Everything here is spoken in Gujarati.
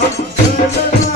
Thank you.